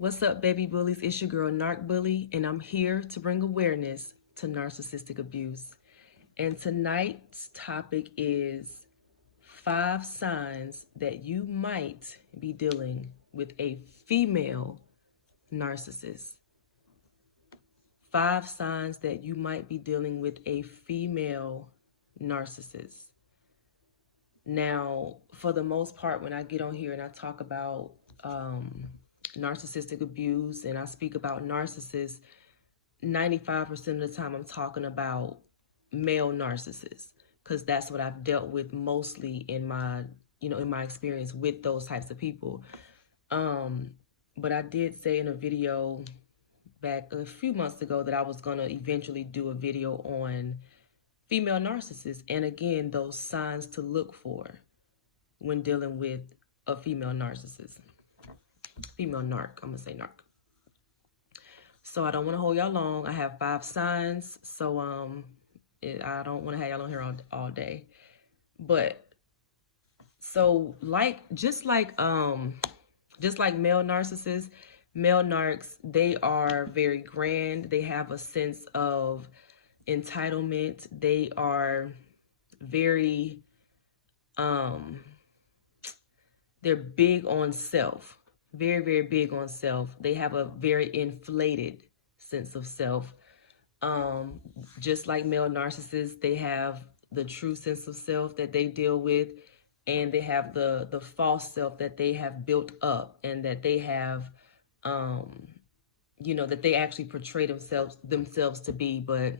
What's up, baby bullies? It's your girl, Narc Bully, and I'm here to bring awareness to narcissistic abuse. And tonight's topic is 5 signs that you might be dealing with a female narcissist. 5 signs that you might be dealing with a female narcissist. Now, for the most part, when I get on here and I talk about narcissistic abuse and I speak about narcissists, 95% of the time I'm talking about male narcissists, because that's what I've dealt with mostly in my experience with those types of people. But I did say in a video back a few months ago that I was going to eventually do a video on female narcissists, and again, those signs to look for when dealing with a female narcissist. Female narc, I'm gonna say narc. So I don't want to hold y'all long. I have 5 signs, so I don't want to have y'all on here all day. But so just like male narcissists, male narcs, they are very grand. They have a sense of entitlement. They are very they're big on self. Very, very big on self. They have a very inflated sense of self. Just like male narcissists, they have the true sense of self that they deal with, and they have the false self that they have built up, and that they have, that they actually portray themselves to be. But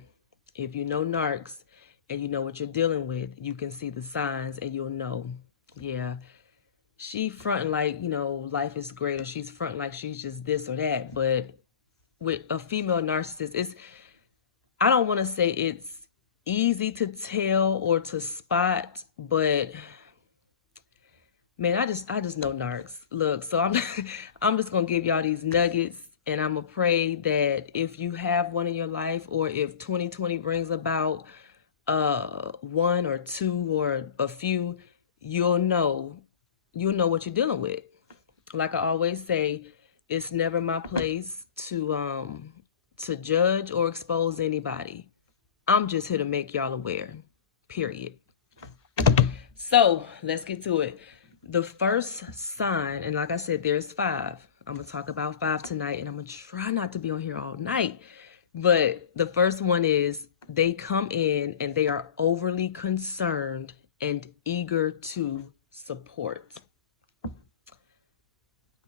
if you know narcs and you know what you're dealing with, you can see the signs and you'll know, yeah, she fronting like, life is great, or she's fronting like she's just this or that. But with a female narcissist, I don't want to say it's easy to tell or to spot, but man, I just know narcs. Look, so I'm just going to give y'all these nuggets, and I'm going to pray that if you have one in your life, or if 2020 brings about 1 or 2 or a few, you'll know what you're dealing with. Like I always say, it's never my place to judge or expose anybody. I'm just here to make y'all aware, period. So let's get to it. The first sign, and like I said, there's 5. I'm gonna talk about 5 tonight, and I'm gonna try not to be on here all night. But the first one is they come in and they are overly concerned and eager to support.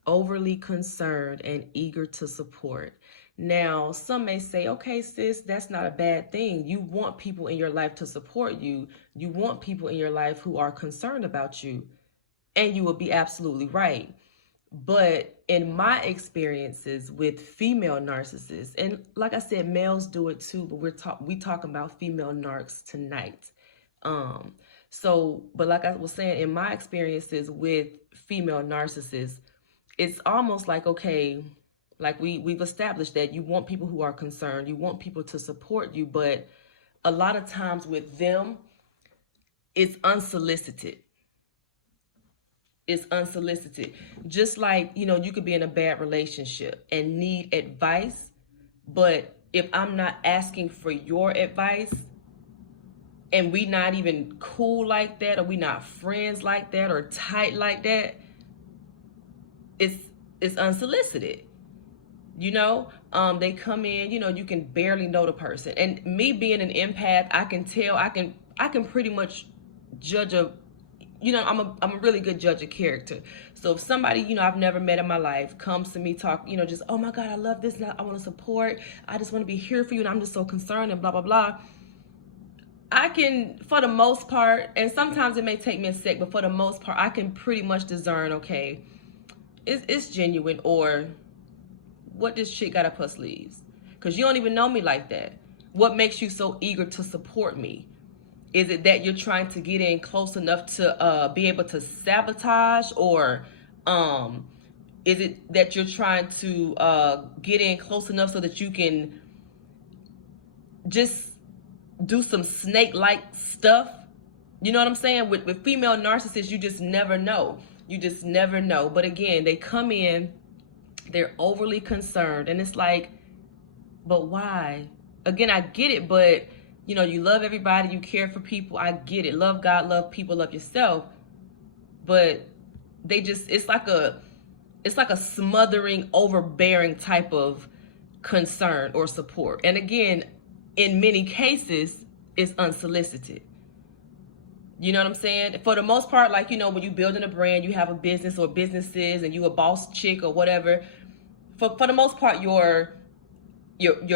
Overly concerned and eager to support. Now, some may say, okay, sis, that's not a bad thing. You want people in your life to support you. You want people in your life who are concerned about you. And you will be absolutely right. But in my experiences with female narcissists, and like I said, males do it too, but we talking about female narcs tonight. But like I was saying, in my experiences with female narcissists, it's almost like, okay, like we've established that you want people who are concerned, you want people to support you, but a lot of times with them, it's unsolicited. It's unsolicited. Just like, you could be in a bad relationship and need advice, but if I'm not asking for your advice, and we not even cool like that, or we not friends like that, or tight like that, it's unsolicited. They come in, you can barely know the person. And me being an empath, I can tell, I can pretty much judge I'm a really good judge of character. So if somebody, I've never met in my life comes to me talk, just, oh my God, I love this, and I want to support, I just want to be here for you, and I'm just so concerned, and blah, blah, blah. I can, for the most part, and sometimes it may take me a sec, but for the most part, I can pretty much discern, okay, it's genuine, or what this chick got up her sleeves. Because you don't even know me like that. What makes you so eager to support me? Is it that you're trying to get in close enough to be able to sabotage, or is it that you're trying to get in close enough so that you can just do some snake-like stuff? You know what I'm saying? With female narcissists, you just never know. You just never know. But again, they come in, They're overly concerned. And it's like, but why? Again, I get it, but you know, you love everybody, you care for people. I get it. Love God, love people, love yourself. But they just, it's like a smothering, overbearing type of concern or support. And again, in many cases, it's unsolicited. You know what I'm saying? For the most part, like, you know, when you're building a brand, you have a business or businesses, and you a boss chick or whatever. For the most part, your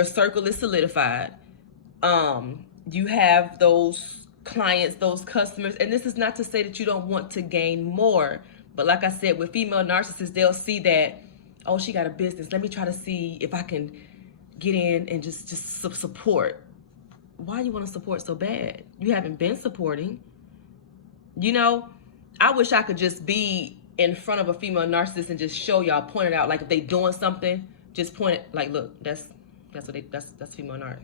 circle is solidified. You have those clients, those customers, and this is not to say that you don't want to gain more. But like I said, with female narcissists, they'll see that, oh, she got a business. Let me try to see if I can get in and just support. Why you want to support so bad? You haven't been supporting. You know, I wish I could just be in front of a female narcissist and just show y'all, point it out. Like if they doing something, just point it. Like, look, that's female narc.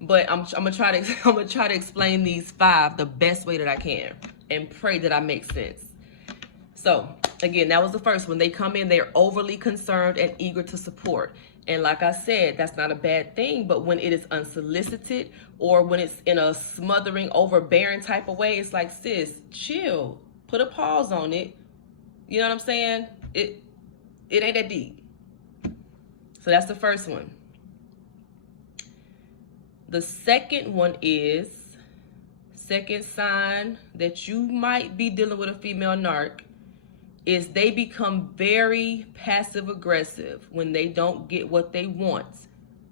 But I'm gonna try to explain these 5 the best way that I can, and pray that I make sense. So again, that was the first one. They come in, they're overly concerned and eager to support. And like I said, that's not a bad thing, but when it is unsolicited or when it's in a smothering, overbearing type of way, it's like, sis, chill, put a pause on it. You know what I'm saying? It ain't that deep. So that's the first one. The second one is, second sign that you might be dealing with a female narc, is they become very passive aggressive when they don't get what they want,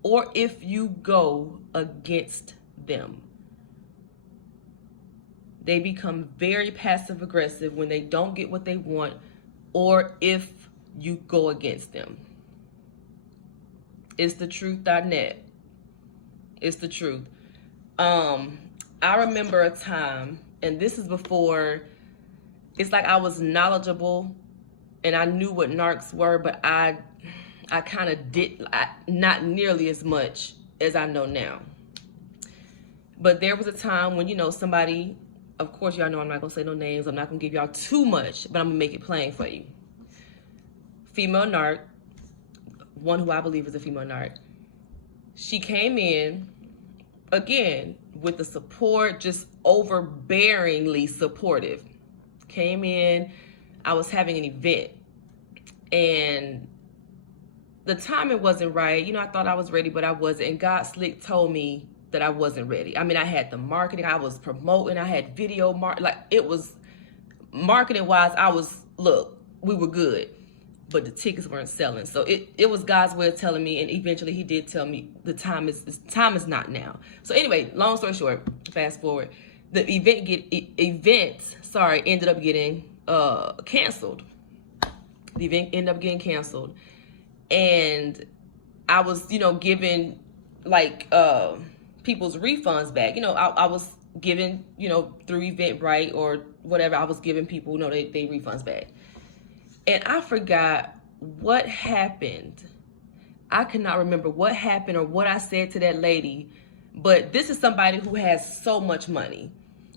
or if you go against them. They become very passive aggressive when they don't get what they want, or if you go against them. It's the truth.net. It's the truth. I remember a time, and this is before, it's like I was knowledgeable and I knew what narcs were, but I kind of not nearly as much as I know now. But there was a time when, you know, somebody, of course, y'all know I'm not going to say no names. I'm not going to give y'all too much, but I'm going to make it plain for you. Female narc, one who I believe is a female narc. She came in, again, with the support, just overbearingly supportive. Came in, I was having an event, and the timing wasn't right. You know, I thought I was ready, but I wasn't. And God slick told me that I wasn't ready. I mean, I had the marketing, I was promoting, I had video like it was marketing wise. Look, we were good, but the tickets weren't selling. So it was God's way of telling me, and eventually He did tell me the time is not now. So anyway, long story short, fast forward. The event ended up getting canceled. The event ended up getting canceled. And I was, you know, giving like people's refunds back. You know, I was giving, you know, through Eventbrite or whatever, I was giving people, you know, they refunds back. And I forgot what happened. I cannot remember what happened or what I said to that lady. But this is somebody who has so much money.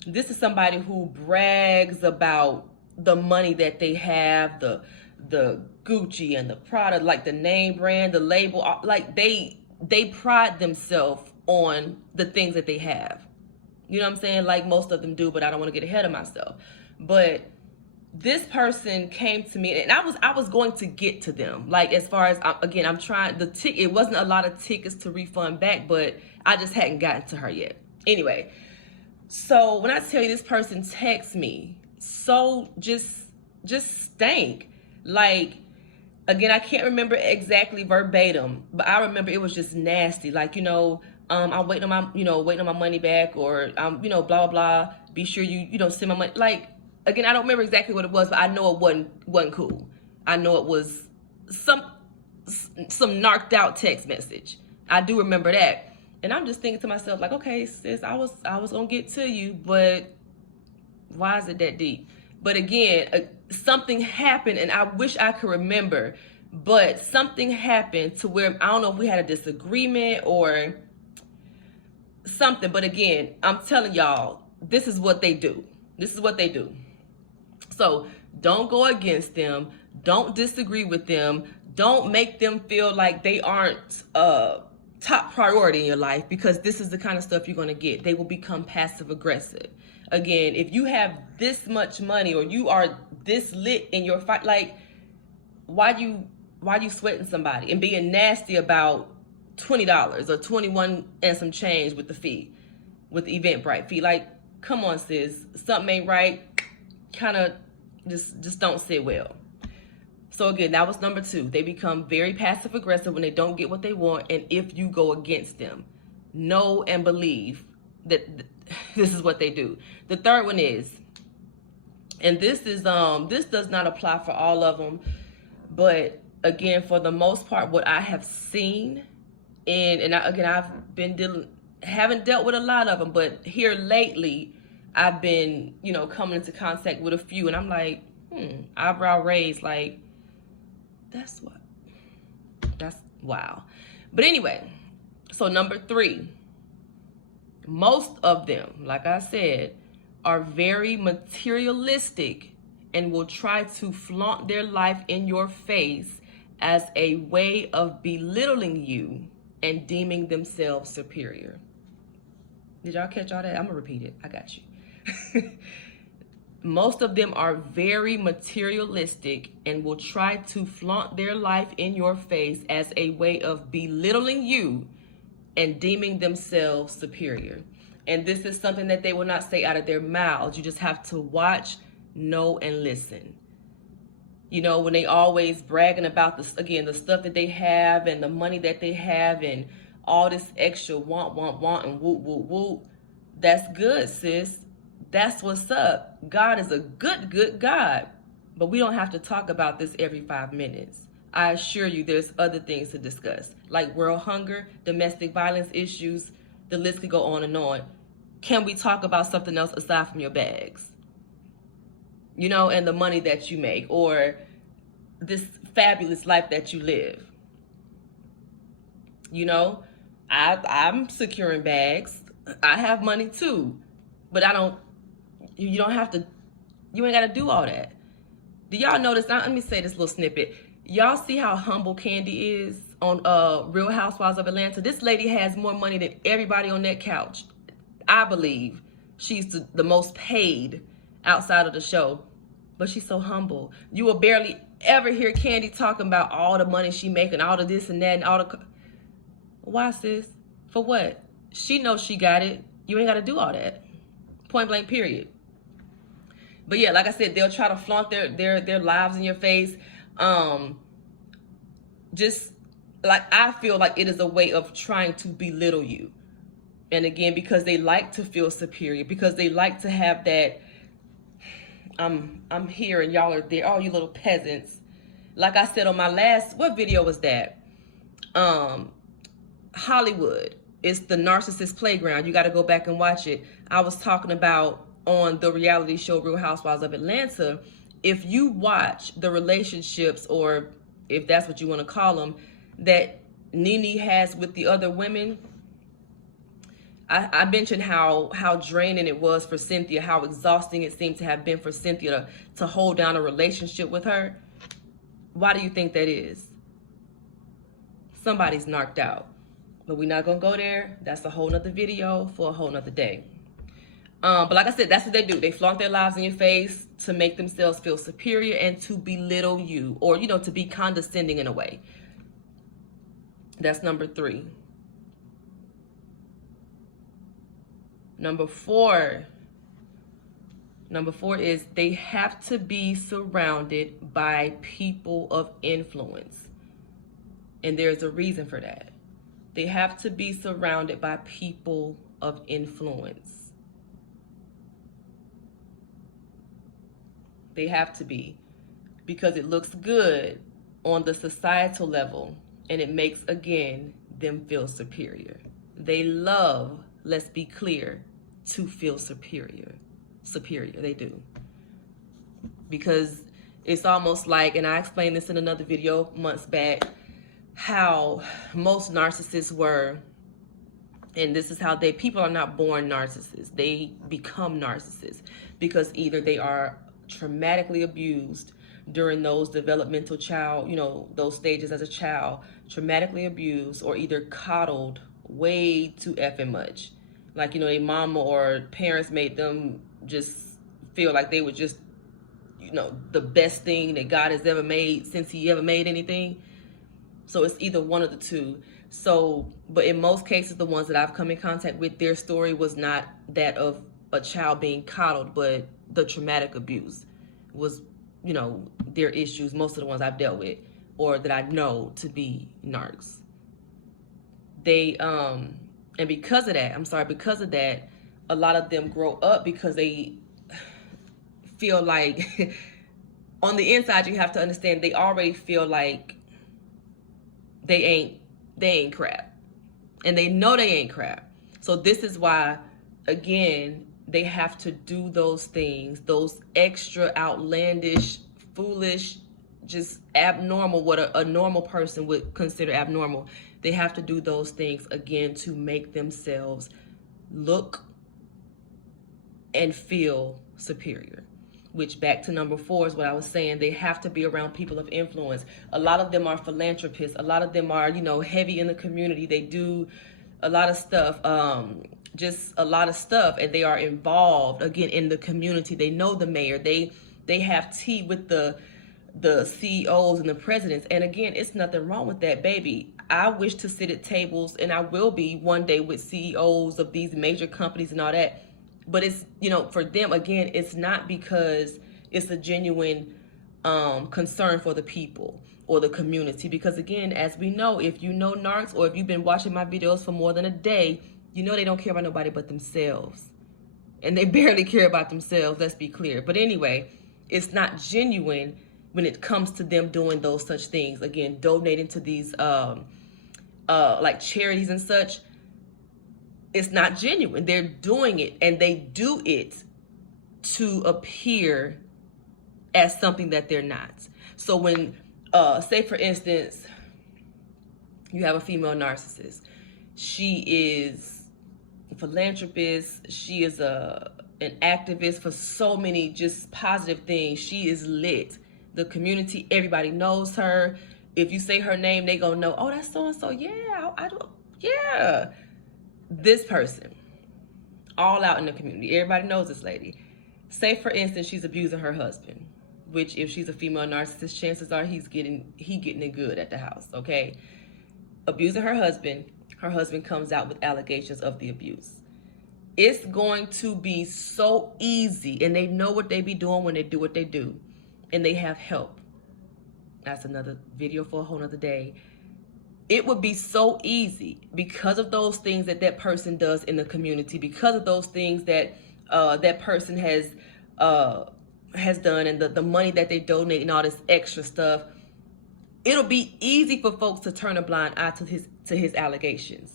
This is somebody who brags about the money that they have, the Gucci and the Prada, like the name brand, the label, like they pride themselves on the things that they have. You know what I'm saying? Like most of them do, but I don't want to get ahead of myself. But this person came to me, and I was going to get to them. Like as far as, again, I'm trying, it wasn't a lot of tickets to refund back, but I just hadn't gotten to her yet. Anyway, so when I tell you this person texts me, so just stank. Like, again, I can't remember exactly verbatim, but I remember it was just nasty. Like, you know, I'm waiting on my money back, or you know, blah blah blah. Be sure you send my money. Like, again, I don't remember exactly what it was, but I know it wasn't cool. I know it was some narked out text message. I do remember that. And I'm just thinking to myself, like, okay, sis, I was gonna get to you, but why is it that deep? But again, something happened, and I wish I could remember, but something happened to where, I don't know if we had a disagreement or something. But again, I'm telling y'all, this is what they do. This is what they do. So don't go against them. Don't disagree with them. Don't make them feel like they aren't top priority in your life, because this is the kind of stuff you're going to get. They will become passive aggressive. Again, if you have this much money or you are this lit in your fight, like, why you sweating somebody and being nasty about $20 or 21 and some change with the fee, with the Eventbrite fee? Like, come on, sis, something ain't right. Kind of just don't sit well. So again, that was number 2. They become very passive aggressive when they don't get what they want, and if you go against them. Know and believe that this is what they do. The third one is, and this is this does not apply for all of them, but again, for the most part, what I have seen, I've been haven't dealt with a lot of them, but here lately, I've been, coming into contact with a few, and I'm like, eyebrow raised, like, that's wow. But anyway, so number 3, most of them, like I said, are very materialistic and will try to flaunt their life in your face as a way of belittling you and deeming themselves superior. Did y'all catch all that? I'm gonna repeat it. I got you. Most of them are very materialistic and will try to flaunt their life in your face as a way of belittling you and deeming themselves superior. And this is something that they will not say out of their mouths. You just have to watch, know, and listen. When they always bragging about the stuff that they have and the money that they have and all this extra want, and whoop. That's good, sis. That's what's up. God is a good God. But we don't have to talk about this every 5 minutes. I assure you there's other things to discuss, like world hunger, domestic violence issues. The list could go on and on. Can we talk about something else aside from your bags? And the money that you make, or this fabulous life that you live. I'm securing bags. I have money too, but you don't have to, you ain't got to do all that. Do y'all notice? Now, let me say this little snippet. Y'all see how humble Candy is on Real Housewives of Atlanta? This lady has more money than everybody on that couch. I believe she's the most paid outside of the show, but she's so humble. You will barely ever hear Candy talking about all the money she making, all of this and that, and all the... Why, sis? For what? She knows she got it. You ain't got to do all that. Point blank, period. But yeah, like I said, they'll try to flaunt their lives in your face. Just like, I feel like it is a way of trying to belittle you. And again, because they like to feel superior, because they like to have that, I'm here and y'all are there, all you little peasants. Like I said on my last, what video was that? Hollywood. It's the narcissist playground. You got to go back and watch it. I was talking about on the reality show Real Housewives of Atlanta, if you watch the relationships, or if that's what you want to call them, that Nene has with the other women, I mentioned how draining it was for Cynthia, how exhausting it seemed to have been for Cynthia to hold down a relationship with her. Why do you think that is? Somebody's narked out. But we're not going to go there. That's a whole nother video for a whole nother day. But like I said, that's what they do. They flaunt their lives in your face to make themselves feel superior and to belittle you, or, to be condescending in a way. That's number 3. Number 4 is they have to be surrounded by people of influence. And there's a reason for that. They have to be surrounded by people of influence. They have to be, because it looks good on the societal level, and it makes, again, them feel superior. They love, let's be clear, to feel superior. They do. Because it's almost like, and I explained this in another video months back, how most narcissists were, and this is how people are not born narcissists. They become narcissists because either they are traumatically abused during those developmental child, those stages as a child, traumatically abused or either coddled way too effing much. Like, a mama or parents made them just feel like they were just, the best thing that God has ever made since he ever made anything. So it's either one of the two. So, but in most cases, the ones that I've come in contact with, their story was not that of a child being coddled, but the traumatic abuse was, their issues, most of the ones I've dealt with or that I know to be narcs. They, and because of that, a lot of them grow up because they feel like, on the inside, you have to understand, they already feel like they ain't crap. And they know they ain't crap. So this is why, again, they have to do those things, those extra outlandish, foolish, just abnormal, what a normal person would consider abnormal. They have to do those things, again, to make themselves look and feel superior. Which, back to number 4, is what I was saying. They have to be around people of influence. A lot of them are philanthropists. A lot of them are, heavy in the community. They do a lot of stuff, just a lot of stuff. And they are involved, again, in the community. They know the mayor. They have tea with the CEOs and the presidents. And again, it's nothing wrong with that, baby. I wish to sit at tables, and I will be one day, with CEOs of these major companies and all that. But it's, for them, again, it's not because it's a genuine concern for the people or the community. Because, again, as we know, if you know narcs or if you've been watching my videos for more than a day, they don't care about nobody but themselves. And they barely care about themselves, let's be clear. But anyway, it's not genuine when it comes to them doing those such things. Again, donating to these like charities and such. It's not genuine. They're doing it, and they do it to appear as something that they're not. So when, say for instance, you have a female narcissist. She is a philanthropist. She is an activist for so many just positive things. She is lit. The community, everybody knows her. If you say her name, they gonna know, oh, that's so-and-so. Yeah, I do. Yeah. This person, all out in the community, everybody knows this lady. Say for instance, she's abusing her husband, which if she's a female narcissist, chances are he getting it good at the house, okay? Abusing her husband comes out with allegations of the abuse. It's going to be so easy, and they know what they be doing when they do what they do, and they have help. That's another video for a whole nother day. It would be so easy because of those things that person does in the community, because of those things that that person has done, and the money that they donate and all this extra stuff. It'll be easy for folks to turn a blind eye to his allegations.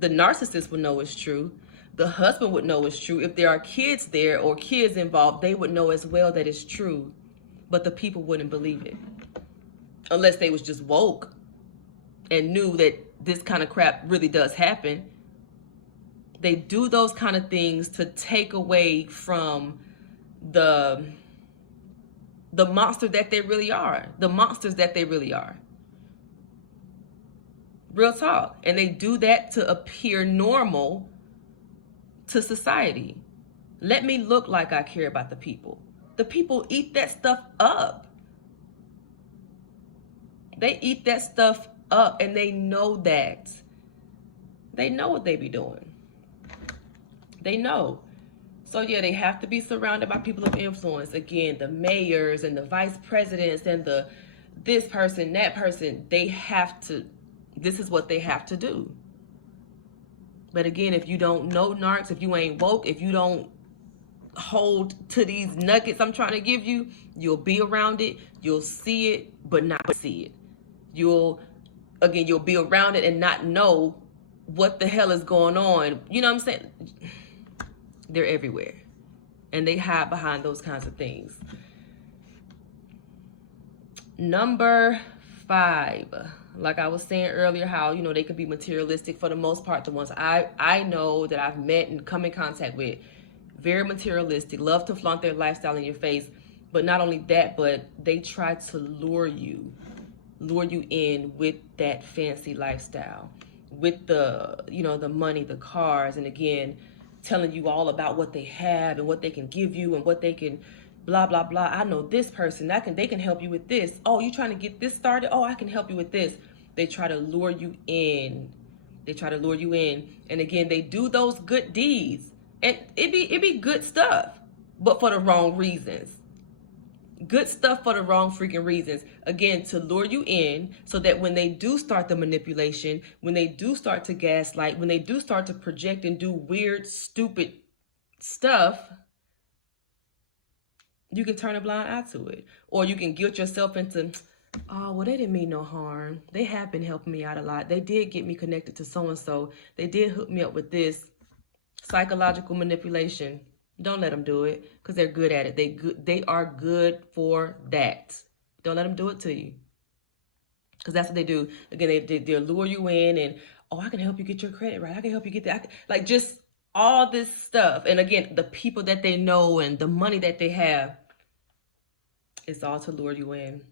The narcissist would know it's true. The husband would know it's true. If there are kids there or kids involved, they would know as well that it's true. But the people wouldn't believe it unless they was just woke and knew that this kind of crap really does happen. They do those kind of things to take away from the monster that they really are, the monsters that they really are. Real talk. And they do that to appear normal to society. Let me look like I care about the people. The people eat that stuff up. They eat that stuff up, and they know that. They know what they be doing. They know. So yeah, they have to be surrounded by people of influence. Again, the mayors and the vice presidents and this person, that person, they have to, this is what they have to do. But again, if you don't know narcs, if you ain't woke, if you don't hold to these nuggets I'm trying to give you, you'll be around it, you'll see it, but not see it. You'll be around it and not know what the hell is going on. You know what I'm saying? They're everywhere. And they hide behind those kinds of things. Number 5. Like I was saying earlier, how, they could be materialistic for the most part. The ones I know that I've met and come in contact with. Very materialistic. Love to flaunt their lifestyle in your face. But not only that, but they try to lure you in with that fancy lifestyle, with the, you know, the money, the cars, and again, telling you all about what they have and what they can give you and what they can blah blah blah. I know this person, they can help you with this. Oh, you trying to get this started? Oh, I can help you with this. They try to lure you in. They try to lure you in. And again, they do those good deeds. And it be good stuff, but for the wrong reasons. Good stuff for the wrong freaking reasons. Again, to lure you in so that when they do start the manipulation, when they do start to gaslight, when they do start to project and do weird, stupid stuff, you can turn a blind eye to it. Or you can guilt yourself into, oh, well, they didn't mean no harm. They have been helping me out a lot. They did get me connected to so-and-so. They did hook me up with this. Psychological manipulation. Don't let them do it because they're good at it. They are good for that. Don't let them do it to you, because that's what they do. Again, they'll lure you in and, oh, I can help you get your credit right. I can help you get that. Like just all this stuff. And again, the people that they know and the money that they have, it's all to lure you in.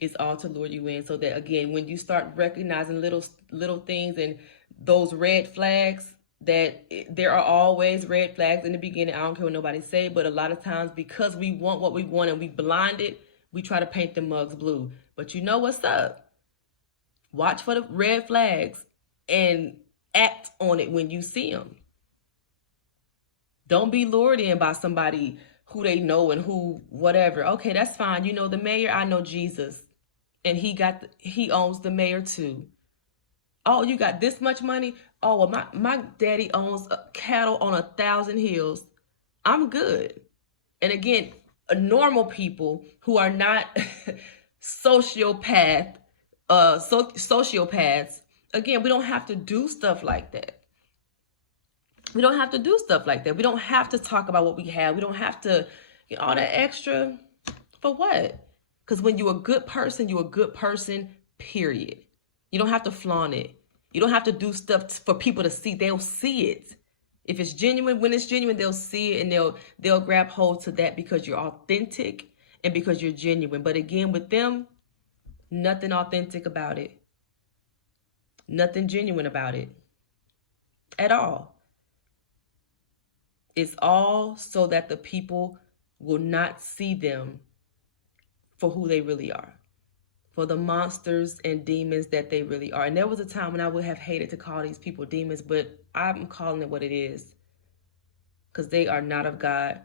It's all to lure you in so that, again, when you start recognizing little things and those red flags, that there are always red flags in the beginning. I don't care what nobody say, but a lot of times because we want what we want and we blinded, we try to paint the mugs blue. But you know what's up? Watch for the red flags and act on it when you see them. Don't be lured in by somebody who they know and who whatever. Okay, that's fine. You know the mayor, I know Jesus, and he owns the mayor too. Oh, you got this much money? Oh, well, my daddy owns cattle on 1,000 hills. I'm good. And again, normal people who are not sociopaths, again, we don't have to do stuff like that. We don't have to do stuff like that. We don't have to talk about what we have. We don't have to get all that extra. For what? Because when you're a good person, period. You don't have to flaunt it. You don't have to do stuff for people to see. They'll see it. If it's genuine, when it's genuine, they'll see it and they'll grab hold to that because you're authentic and because you're genuine. But again, with them, nothing authentic about it. Nothing genuine about it at all. It's all so that the people will not see them for who they really are, for the monsters and demons that they really are. And there was a time when I would have hated to call these people demons, but I'm calling it what it is, because they are not of God.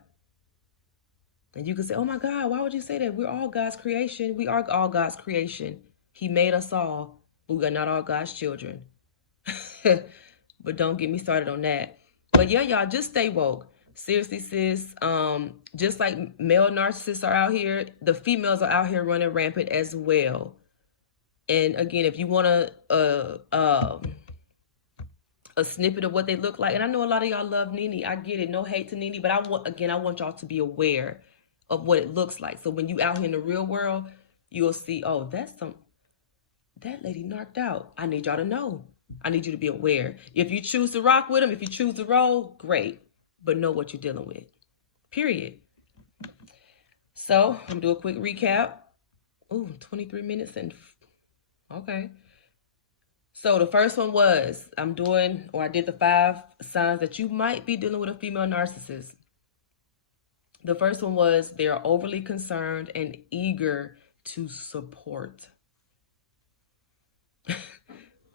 And you can say, oh my God, why would you say that? We're all God's creation. We are all God's creation. He made us all, but we are not all God's children. But don't get me started on that. But yeah, y'all, just stay woke. Seriously, sis. Just like male narcissists are out here, the females are out here running rampant as well. And again, if you want a snippet of what they look like, and I know a lot of y'all love Nene. I get it. No hate to Nene, but I want y'all to be aware of what it looks like. So when you out here in the real world, you'll see, oh, that lady narked out. I need y'all to know. I need you to be aware. If you choose to rock with them, if you choose to roll, great. But know what you're dealing with. Period. So, I'm going to do a quick recap. Ooh, 23 minutes and... Okay. So, the first one was, I did the 5 signs that you might be dealing with a female narcissist. The first one was, they are overly concerned and eager to support.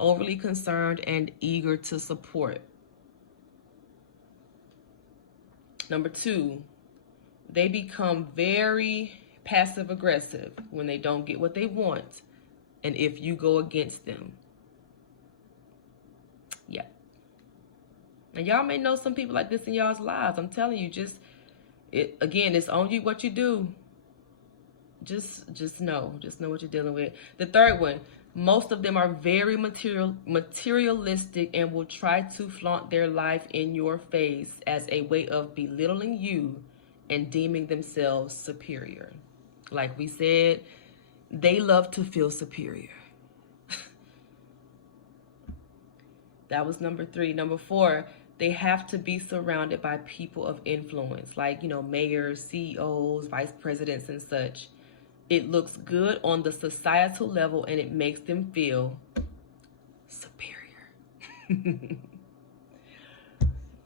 Overly concerned and eager to support. Number 2, they become very passive aggressive when they don't get what they want and if you go against them. Yeah. And y'all may know some people like this in y'all's lives. I'm telling you, again, it's on you what you do. Just know what you're dealing with. The third one, most of them are very materialistic and will try to flaunt their life in your face as a way of belittling you and deeming themselves superior. Like we said, they love to feel superior. That was number 3. Number 4, they have to be surrounded by people of influence, like, you know, mayors, CEOs, vice presidents, and such. It looks good on the societal level, and it makes them feel superior.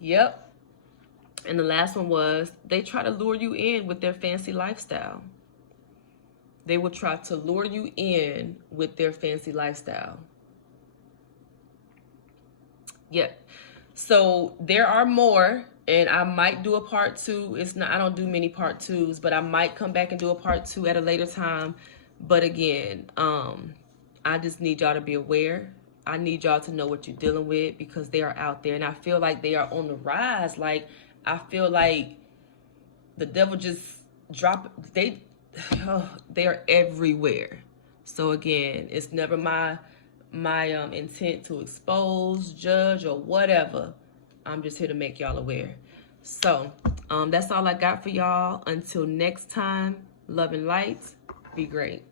Yep. And the last one was, they try to lure you in with their fancy lifestyle. They will try to lure you in with their fancy lifestyle. Yep. So there are more, and I might do a part 2. It's not, I don't do many part 2s, but I might come back and do a part 2 at a later time. But again, I just need y'all to be aware. I need y'all to know what you're dealing with, because they are out there, and I feel like they are on the rise. Like, I feel like the devil just they are everywhere. So again, it's never my intent to expose, judge, or whatever. I'm just here to make y'all aware. So that's all I got for y'all. Until next time, love and light. Be great.